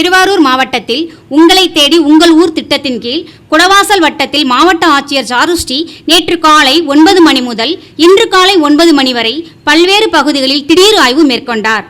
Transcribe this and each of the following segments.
திருவாரூர் மாவட்டத்தில் உங்களை தேடி உங்கள் ஊர் திட்டத்தின் கீழ் குடவாசல் வட்டத்தில் மாவட்ட ஆட்சியர் சாருஸ்ரீ நேற்று காலை 9 மணி முதல் இன்று காலை 9 மணி வரை பல்வேறு பகுதிகளில் திடீர் ஆய்வு மேற்கொண்டார்.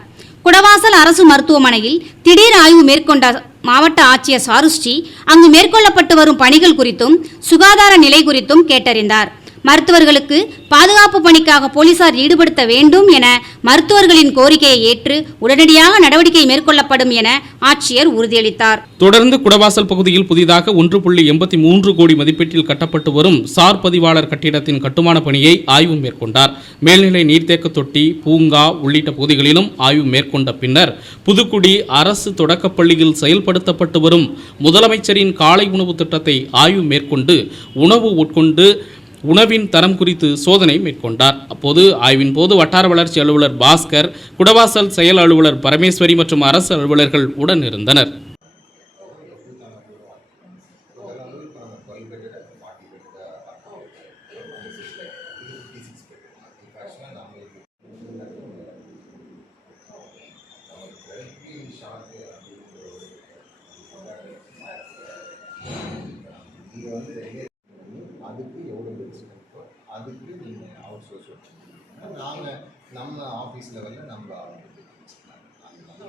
குடவாசல் அரசு மருத்துவமனையில் திடீர் ஆய்வு மேற்கொண்ட மாவட்ட ஆட்சியர் சாருஸ்ரீ அங்கு மேற்கொள்ளப்பட்டு வரும் பணிகள் குறித்தும் சுகாதார நிலை குறித்தும் கேட்டறிந்தார். மருத்துவர்களுக்கு பாதுகாப்பு பணிக்காக போலீசார் ஈடுபடுத்த வேண்டும் என மருத்துவர்களின் கோரிக்கையை ஏற்று உடனடியாக நடவடிக்கை மேற்கொள்ளப்படும் என ஆட்சியர் உறுதியளித்தார். தொடர்ந்து குடவாசல் பகுதியில் புதிதாக 1.83 கோடி மதிப்பீட்டில் கட்டப்பட்டு வரும் சார் பதிவாளர் கட்டிடத்தின் கட்டுமான பணியை ஆய்வு மேற்கொண்டார். மேல்நிலை நீர்த்தேக்க தொட்டி, பூங்கா உள்ளிட்ட பகுதிகளிலும் ஆய்வு மேற்கொண்ட பின்னர் புதுக்குடி அரசு தொடக்கப்பள்ளியில் செயல்படுத்தப்பட்டு வரும் முதலமைச்சரின் காலை உணவு திட்டத்தை ஆய்வு மேற்கொண்டு உணவு உட்கொண்டு உணவின் தரம் குறித்து சோதனை மேற்கொண்டார். அப்போது ஆய்வின் போது வட்டார வளர்ச்சி அலுவலர் பாஸ்கர், குடவாசல் செயல் அலுவலர் பரமேஸ்வரி மற்றும் அரசு அலுவலர்கள் உடன் இருந்தனர். அதுக்கு எவ்வளோ பெருசு இருக்கோ அதுக்கு நீங்கள் அவுட் சோர்ஸ் நாங்கள் நம்ம ஆஃபீஸ் லெவலில் நம்ம நல்லா